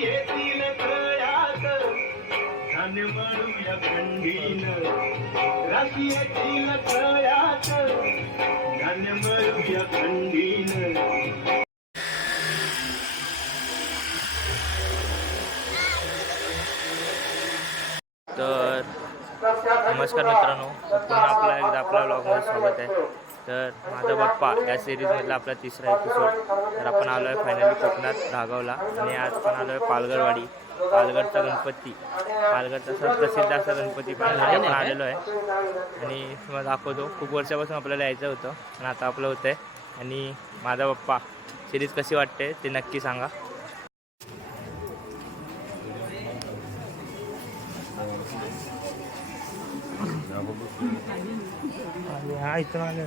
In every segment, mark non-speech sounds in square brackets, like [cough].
येतील तळ्यात धान्य मळूया खंडीन. राशी येतील तळ्यात धन म्हणूया खंडीन. तर नमस्कार मित्रांनो. पुन्हा आपला एकदा आपल्या ब्लॉगमध्ये स्वागत आहे. तर माझा बाप्पा या सिरीजमधला आपला तिसरा एपिसोड तर आपण आलो आहे फायनली कोकणात धागावला. आणि आज पण आलो आहे पालघरवाडी. पालघरचा गणपती. पालघरचा सर्व प्रसिद्ध असा गणपती पाहण्यासाठी आपण आलेलो आहे. आणि तुम्हाला दाखवतो. खूप वर्षापासून आपल्याला यायचं होतं. आणि आता आपलं होतं आहे आणि माझा बाप्पा सिरीज कशी वाटते ते नक्की सांगा. हा इथून आलं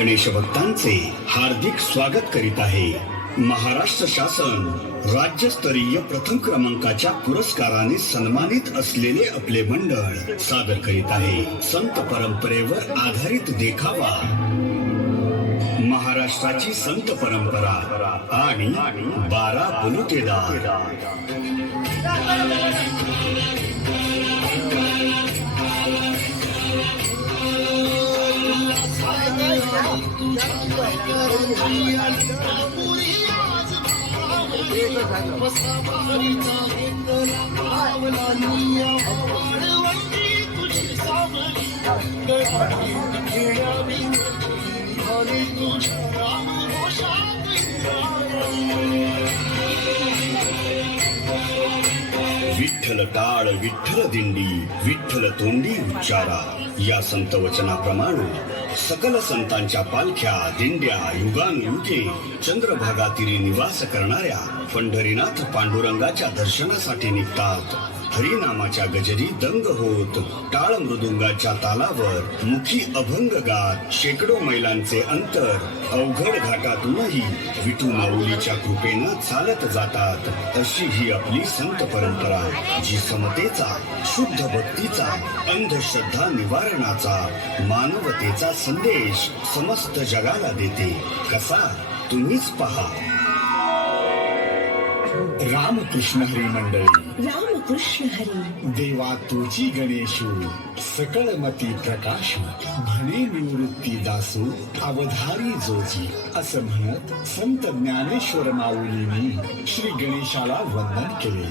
गणेश भक्तांचे हार्दिक स्वागत करीत आहे. महाराष्ट्र शासन राज्यस्तरीय प्रथम क्रमांकाच्या पुरस्काराने सन्मानित असलेले आपले मंडळ सादर करीत आहे. संत परंपरेवर आधारित देखावा. महाराष्ट्राची संत परंपरा आणि बारा बुलुतेदार. विठ्ठल टाळ विठ्ठल दिंडी विठ्ठल तोंडी उच्चारा. या संत वचनाप्रमाणे सकल संतांच्या पालख्या दिंड्या युगानुयुगे चंद्रभागातील निवास करणाऱ्या पंढरीनाथ पांडुरंगाच्या दर्शनासाठी निघतात. हरिनामाच्या गजरी दंग होत टाळ मृदुंगाच्या तालावर मुखी अभंग गात शेकडो मैलांचे अंतर अवघड घाटातूनही विठू माऊलीच्या कृपेनं चालत जातात अशी ही आपली संत परंपरा जी समतेचा शुद्ध भक्तीचा अंधश्रद्धा निवारणाचा मानवतेचा संदेश समस्त जगाला देते. कसा? तुम्हीच पहा. रामकृष्ण हरी मंडळी. कृष्ण हरी देवा तुझी गणेशू सकळ मती प्रकाश म्हणे निवृत्ती दासू अवधारी जोजी असं म्हणत संत ज्ञानेश्वर माऊलींनी श्री गणेशाला वंदन केले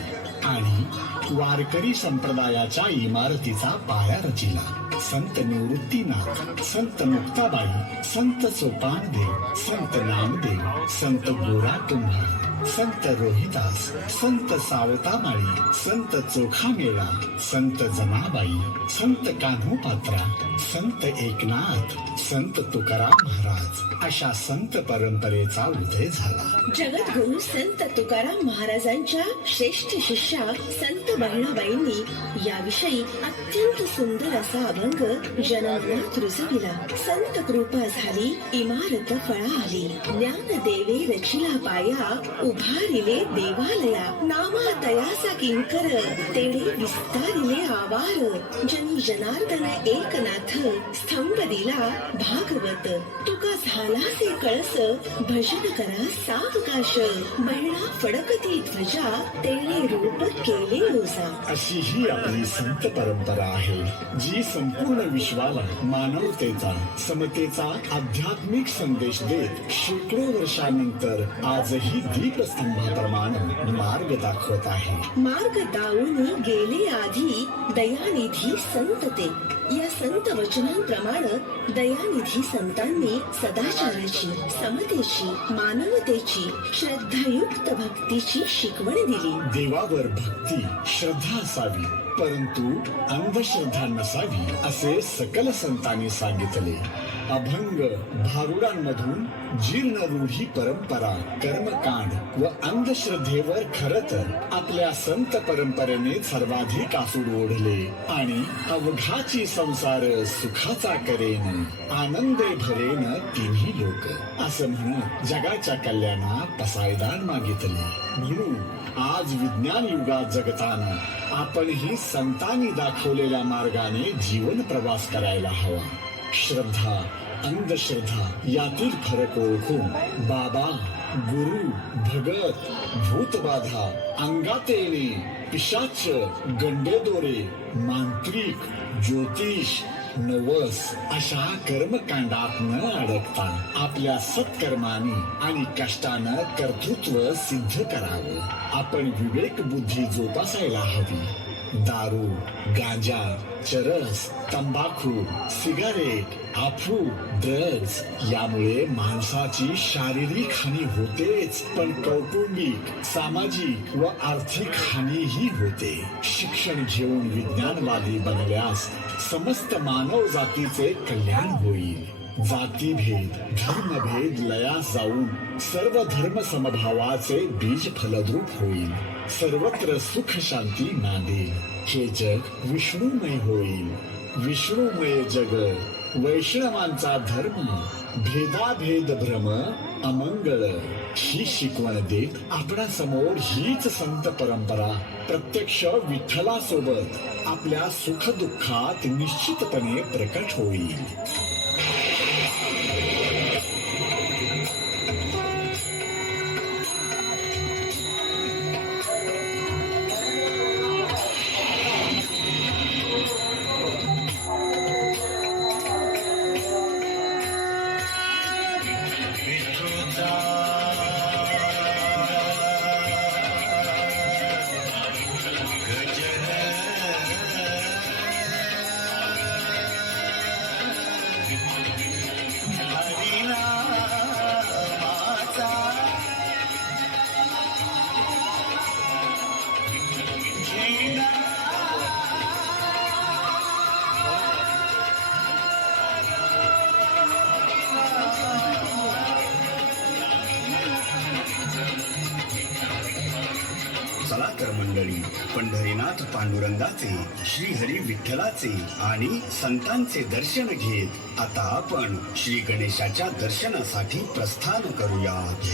आणि वारकरी संप्रदायाच्या इमारतीचा पाया रचिला. संत निवृत्तीनाथ संत मुक्ताबाई संत सोपानदेव संत नामदेव संत गोरा तुम्हा संत रोहिदास संत सावतामाळी संत चोखामेळा संत जमाबाई संत कान्होपात्रा संत एकनाथ संत तुकाराम महाराज अशा संत परंपरेचा उदय झाला. जगद्गुरु संत तुकाराम महाराजांच्या श्रेष्ठ शिष्या संत बहिणाबाईंनी याविषयी अत्यंत सुंदर असा अभंग जनांगणात रुजविला. संत कृपा झाली इमारत फळा आली ज्ञान देवे रचिला पाया उभारिले देवालया नामा तयाचा किंकर तेडे विस्तारिले आवार. जनी जनार्दन एकनाथ स्तंभ दिला भागवत. तुका झाला कळस भजन करा सावकाश. बहिणा फडकती ध्वजा तेणे रूप केले रोजा. अशी ही आपली संत परंपरा आहे जी संपूर्ण विश्वाला मानवतेचा समतेचा आध्यात्मिक संदेश देत शेकडो वर्षानंतर आजही दीपस्तंभाप्रमाणे मार्ग दाखवत आहे. मार्ग दावून गेले आधी दयानिधी संत ते. या संत वचनांप्रमाणे दयानिधी संतांनी सदाचाराची समतेची मानवतेची श्रद्धायुक्त भक्तीची शिकवण दिली. देवावर भक्ती श्रद्धा असावी परंतु अंधश्रद्धा नसावी असे सकल संतांनी सांगितले. अभंग भारुडांमधून जीर्ण रूढी परंपरा कर्मकांड व अंधश्रद्धेवर खर तर आपल्या संत परंपरेने सर्वाधिक आसूड ओढले आणि अवघाची संसार सुखाचा करेन आनंदे भरेन तिन्ही लोक. असं म्हणत जगाच्या कल्याणा पसायदान मागितले. म्हणून आज विज्ञान युगात जगताना आपणही संतांनी दाखवलेल्या मार्गाने जीवन प्रवास करायला हवा. श्रद्धा अंधश्रद्धा यातील फरक ओळखून बाबा गुरु भगत भूतबाधा अंगात येणे पिशाच गंडेदोरे मांत्रिक ज्योतिष नवस अशा कर्मकांडात न अडकता आपल्या सत्कर्माने आणि कष्टानं कर्तृत्व सिद्ध करावं. आपण विवेक बुद्धी जोपासायला हवी. दारू गांजा चरस तंबाखू सिगारेट आफू ड्रग्ज यामुळे माणसाची शारीरिक हानी होतेच पण कौटुंबिक सामाजिक व आर्थिक हानीही होते. शिक्षण घेऊन विज्ञानवादी बनल्यास समस्त मानव जातीचे कल्याण होईल. जातीभेद धर्मभेद लयास जाऊन सर्व धर्म समभावाचे बीज फलद्रूप होईल. सर्वत्र सुख शांती नांदेल हे जग विष्णुमय होईल. विष्णुमय जग. वैष्णवांचा धर्म भेदाभेद भ्रम अमंगळ. ही शिकवण देत आपल्यासमोर हीच संत परंपरा प्रत्यक्ष विठ्ठलासोबत आपल्या सुख दुःखात निश्चितपणे प्रकट होईल. पंढरीनाथ पांडुरंगाचे श्रीहरी विठ्ठलाचे आणि संतांचे दर्शन घेत आता आपण श्री गणेशाच्या दर्शनासाठी प्रस्थान करूयात.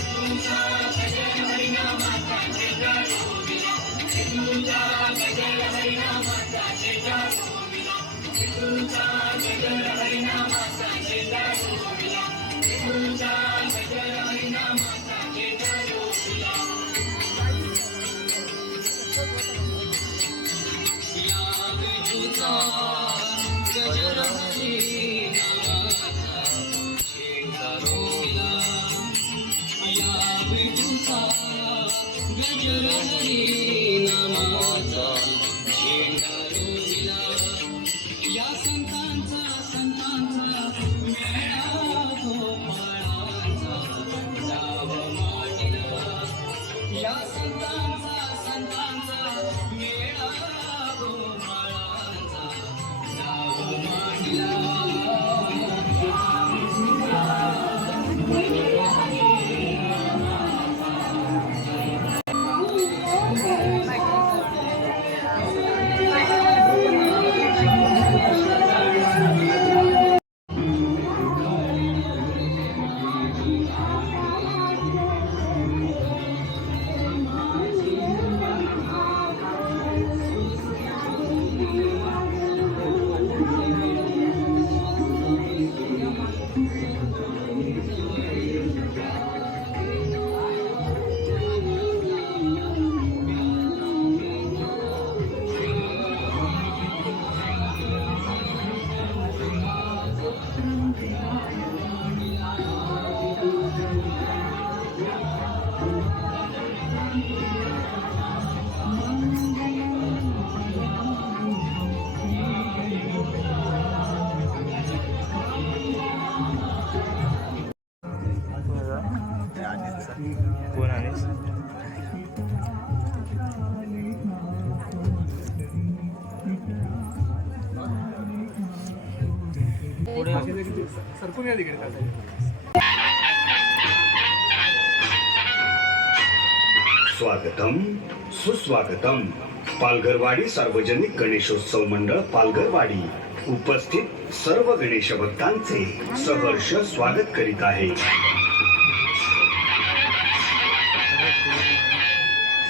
स्वागतम सुस्वागतम. पालघरवाडी सार्वजनिक गणेशोत्सव मंडळ पालघरवाडी. उपस्थित सर्व गणेश भक्तांचे सहर्ष स्वागत करीत आहे.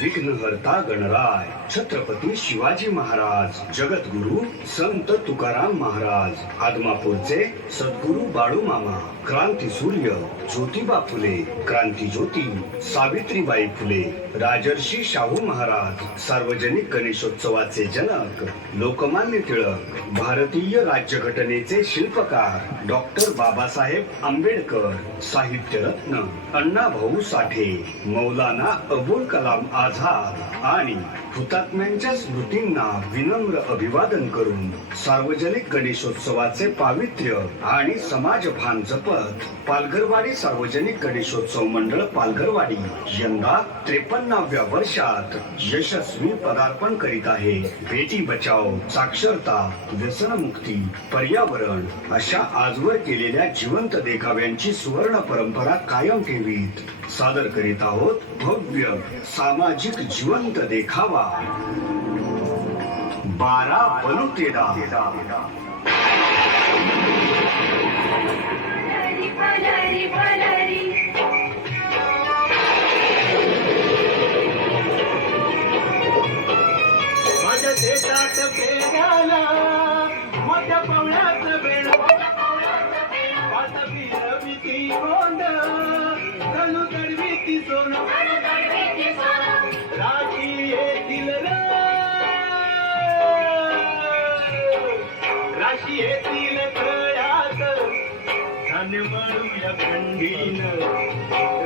विघ्नहर्ता गणराय. छत्रपती शिवाजी महाराज जगद्गुरु संत तुकाराम महाराज आदमापूरचे सद्गुरु बाळू मामा क्रांती सूर्य ज्योतिबा फुले क्रांती ज्योती सावित्रीबाई फुले राजर्षी शाहू महाराज सार्वजनिक गणेशोत्सवाचे जनक लोकमान्य टिळक भारतीय राज्यघटनेचे शिल्पकार डॉक्टर बाबासाहेब आंबेडकर साहित्यरत्न अण्णाभाऊ साठे मौलाना अबुल कलाम आझाद आणि हुतात्म्यांच्या स्मृतींना विनम्र अभिवादन करून सार्वजनिक गणेशोत्सवाचे पावित्र्य आणि समाजभान जपत पालघरवाडी सार्वजनिक गणेशोत्सव मंडळ पालघरवाडी यंदा त्रेपन्नाव्या वर्षात यशस्वी पदार्पण करीत आहे. बेटी बचाव साक्षरता व्यसनमुक्ती पर्यावरण अशा आजवर केलेल्या जिवंत देखाव्यांची सुवर्ण परंपरा कायम ठेवीत. सादर करीत आहोत भव्य सामाजिक जिवंत देखावा. बारा पलरी माझ्या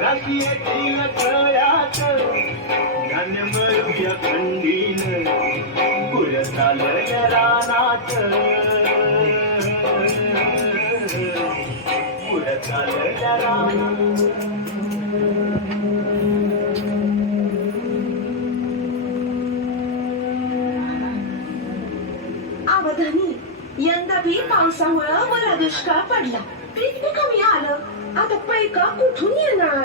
राशी येतील कळ्यात धान्य मळूया खंडीन रानात. रानात. अवधानी यंदा बी पावसामुळं वर दुष्काळ पडला. आता पैका कुठून येणार.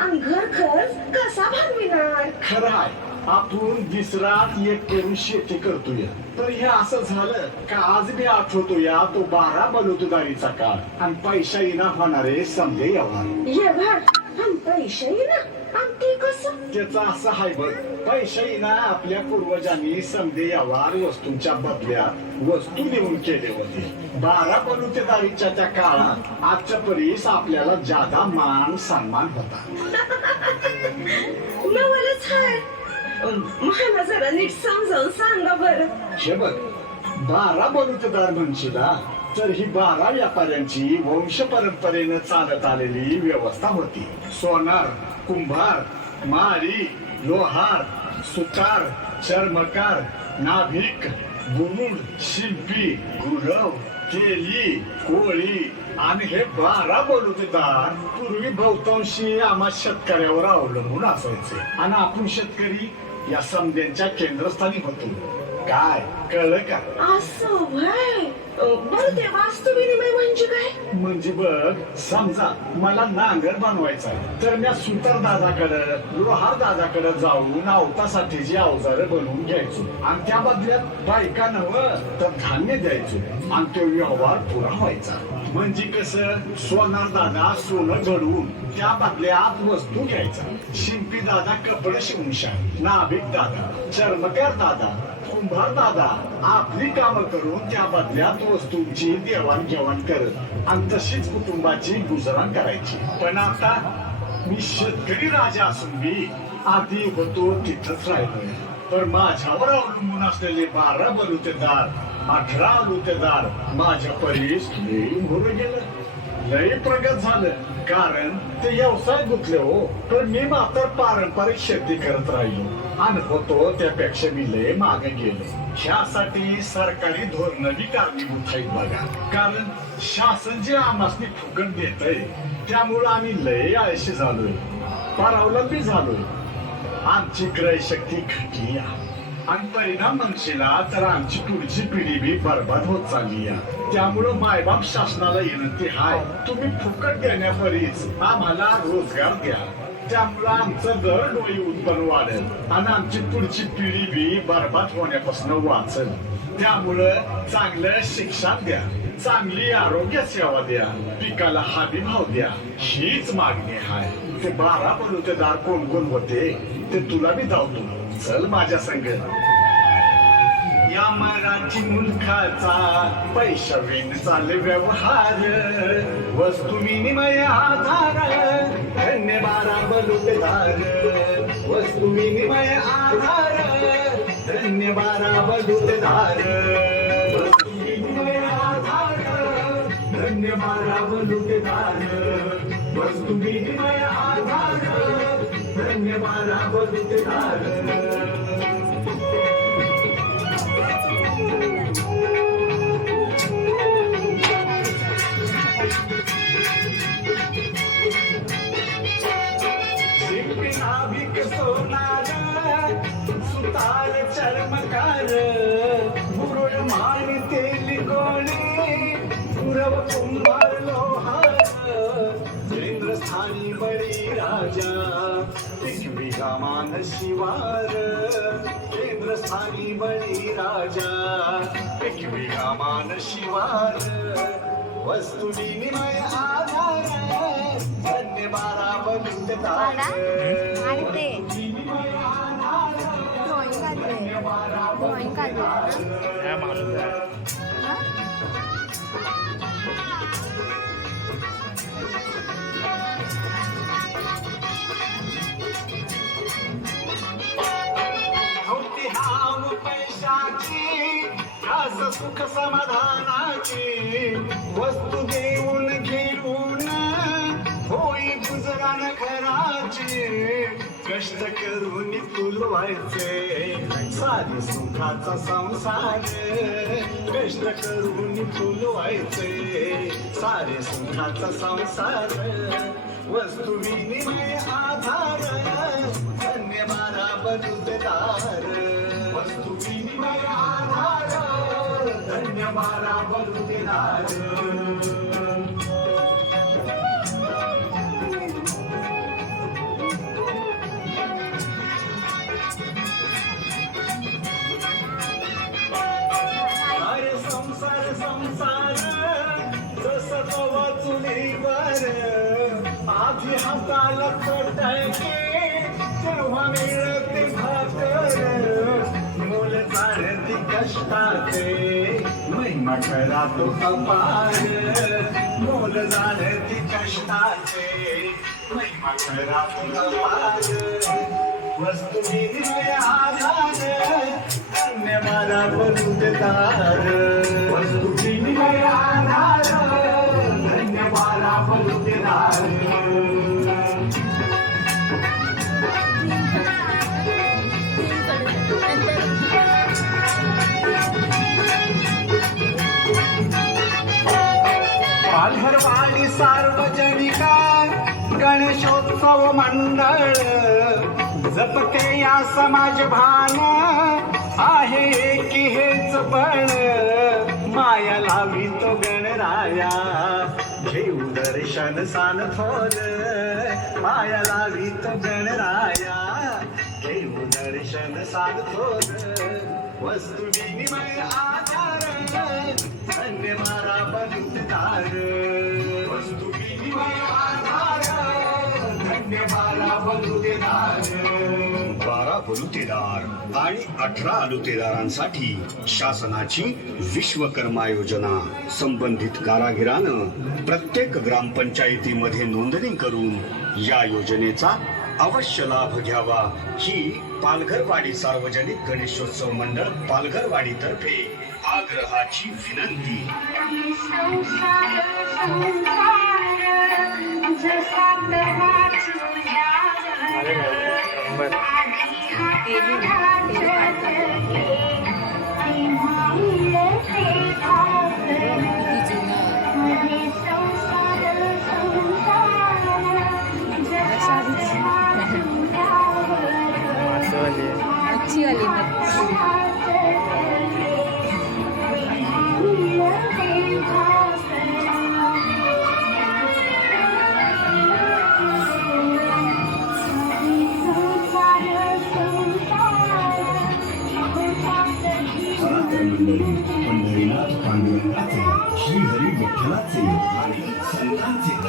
आणि घर खर्च कसा भागविणार खरं आहे. आपण दिसरात एक करून शेती करतोय. तर हे असं झालं का आज मी आठवतो या तो बारा बलुतदारीचा काळ. आणि पैसा येणार होणारे समजे व्यवहार. ये भर आणि पैसे कसं त्याचा असं आहे बघ पैसा येणार आपल्या पूर्वजांनी समजे व्यवहार वस्तूंच्या बदल्यात वस्तू देऊन केले होते. बारा बलुतेदारीच्या त्या काळात आजच्या परीस आपल्याला जादा मान सन्मान होता. [laughs] नवलच हाय. मला जरा नीट समजावून सांगा बरं. हे बघ बारा बलुतेदार म्हणशीला तर ही बारा व्यापाऱ्यांची वंश परंपरेनं चालत आलेली व्यवस्था होती. सोनार कुंभार मारी लोहार सुतार चर्मकार नाभिक गुरुड शिंपी गुरव केली कोळी. आणि हे बारा बलुतेदार पूर्वी बहुतांशी आम्हा शेतकऱ्यावर अवलंबून असायचे. आणि आपण शेतकरी या समद्यांच्या केंद्रस्थानी होतो. काय? कळलं का? असं व्हय बरं ते वास्तू विनिमय म्हणजे काय? म्हणजे बघ समजा मला नांगर बनवायचा आहे तर मी सुतार दादाकडे लोहार दादाकडे जाऊन अवतासाठीची अवजारं बनवून घ्यायचो. आणि त्या बदल्यात बायका नव तर धान्य द्यायचो. आणि तो व्यवहार पुरा व्हायचा. म्हणजे कसं? सोनार दादा सोनं घडवून त्या बदल्यात वस्तू घ्यायचा. शिंपी दादा कपडे शिवून शान. नाभिक दादा चर्मकार दादा कुंभार दादा आपली कामं करून त्या बदल्यात वस्तूंची देवाणघेवाण करत आणि तशीच कुटुंबाची गुजराण करायची. पण आता मी शेतकरी राजा असून मी आधी होतो तिथंच राहिलोय. पण माझ्यावर अवलंबून असलेले बारा बलुतेदार अठरा लुतेदार माझ्या परीस लई भरून गेलं. लय प्रगत झालं. कारण ते व्यवसाय गुंतले हो. पण मी मात्र पारंपरिक शेती करत राहिलो. आणि होतो त्यापेक्षा मी लय मागे गेलो. ह्यासाठी सरकारी धोरण बी कारणीभूत आहेत बघा. कारण शासन जे आमासनी फुकट देत त्यामुळं आम्ही लय आळशी झालोय. परावलंबी झालोय. आमची क्रयशक्ती घटली आहे. आणि परिणाम म्हणशीला तर आमची पुढची पिढी बी बरबाद होत चालली आहे. त्यामुळं मायबाप शासनाला विनंती हाय. तुम्ही फुकट देण्यापरीच आम्हाला रोजगार द्या. त्यामुळं आमचं दर डोळी उत्पन्न वाढेल आणि आमची पुढची पिढी बी बरबाद होण्यापासून वाचेल. त्यामुळं चांगलं शिक्षण द्या. चांगली आरोग्य सेवा द्या. पिकाला हमी भाव द्या. हीच मागणी आहे ते बारा बलुतेदार कोण कोण होते ते तुला बी धावतो. चल माझ्या संग. या मराठी मुलखाचा पैशावीन चाले व्यवहार. वस्तू विनिमय आधार. धन्य बारा बलुतेदार. वस्तू विनिमय आधार. धन्य बारा बलुतेदार. वस्तू विनिमय आधार. धन्य बारा बलुतेदार. वस्तू विनिमय आधार. धन्य बारा बलुतेदार शिंपी सुतार चर्मकार मुरुड माण तेली गोळी गुरव कुंभार शिवार केंद्रस्थानी बळी राजा पिशवी गामान शिवार वस्तू विनिमय आधार धन्य बारा ते. ड्रॉइंग सुख समाधानाची वस्तू देऊन घेऊन होई गुजरान घराची. कष्ट करून फुलवायचे साधी सुखाचा संसार. कष्ट करून फुलवायचे सारे सुखाचा संसार. वस्तू विनिमय आधार धन्य बारा बलुतेदार धन्य बारा बलुतेदार अरे संसार संसार जसं कवा चुलीवर आधी हाताला चटके तेव्हा मिळते भाकर. मोल जाणती कष्टाचे. करा तो अपार मोल जाणती कष्टाचे महिमा करा तो वस्तू विनिमय आधार धन्य मला बलुतेदार वस्तू मंडळ जपते या समाज भान. आहे की हेच बळ. माया लावी तो गणराया. घेऊ दर्शन सान थोर माया लावी तो गणराया. घेऊ दर्शन सान थोर वस्तू विनिमय आधार. धन्य मारा बलुतेदार वस्तू विनिमय आधार. मारा बलुतेदार. बारा बलुतेदार आणि अठरा अलुतेदारांसाठी शासनाची विश्वकर्मा योजना संबंधित कारागिरानं प्रत्येक ग्रामपंचायतीमध्ये नोंदणी करून या योजनेचा अवश्य लाभ घ्यावा ही पालघरवाडी सार्वजनिक गणेशोत्सव मंडळ पालघरवाडी तर्फे आग्रहाची विनंती. संसार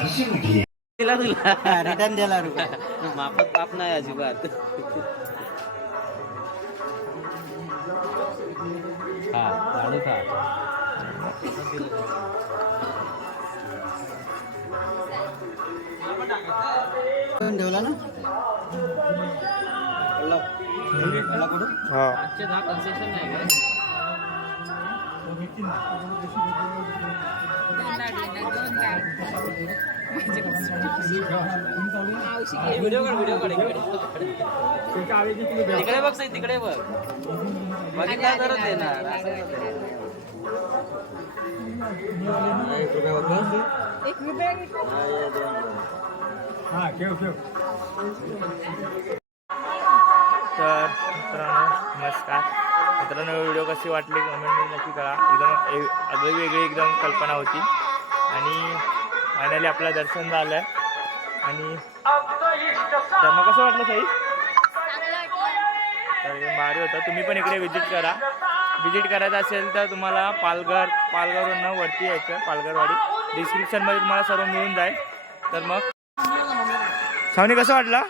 तुला रिटर्न दिला रुपये. माफत पाप नाही अजिबात. हा ठेवला ना? कुठं हो. आजचे दहा कन्सेशन नाही काय व्हिडिओ काढ व्हिडिओ काढ तिकडे बघ साई, तिकडे बघ. बघितला तरच येणार असं नाही तर. तर मित्रांनो नमस्कार. मित्रांनो व्हिडिओ कसे वाटली कमेंटमध्ये नक्की करा एकदम आगळी वेगळी एकदम कल्पना होती. आणि फायनली आपलं दर्शन झालं आणि तर मग कसं वाटलं साई? तर भारी होतं. तुम्ही पण इकडे व्हिजिट करा. व्हिजिट करायचं असेल तर तुम्हाला पालघर पालघरवरनं वरती यायचं पालघरवाडी. डिस्क्रिप्शनमध्ये तुम्हाला सर्व मिळून जाईल. तर मग सावनी कसं वाटलं?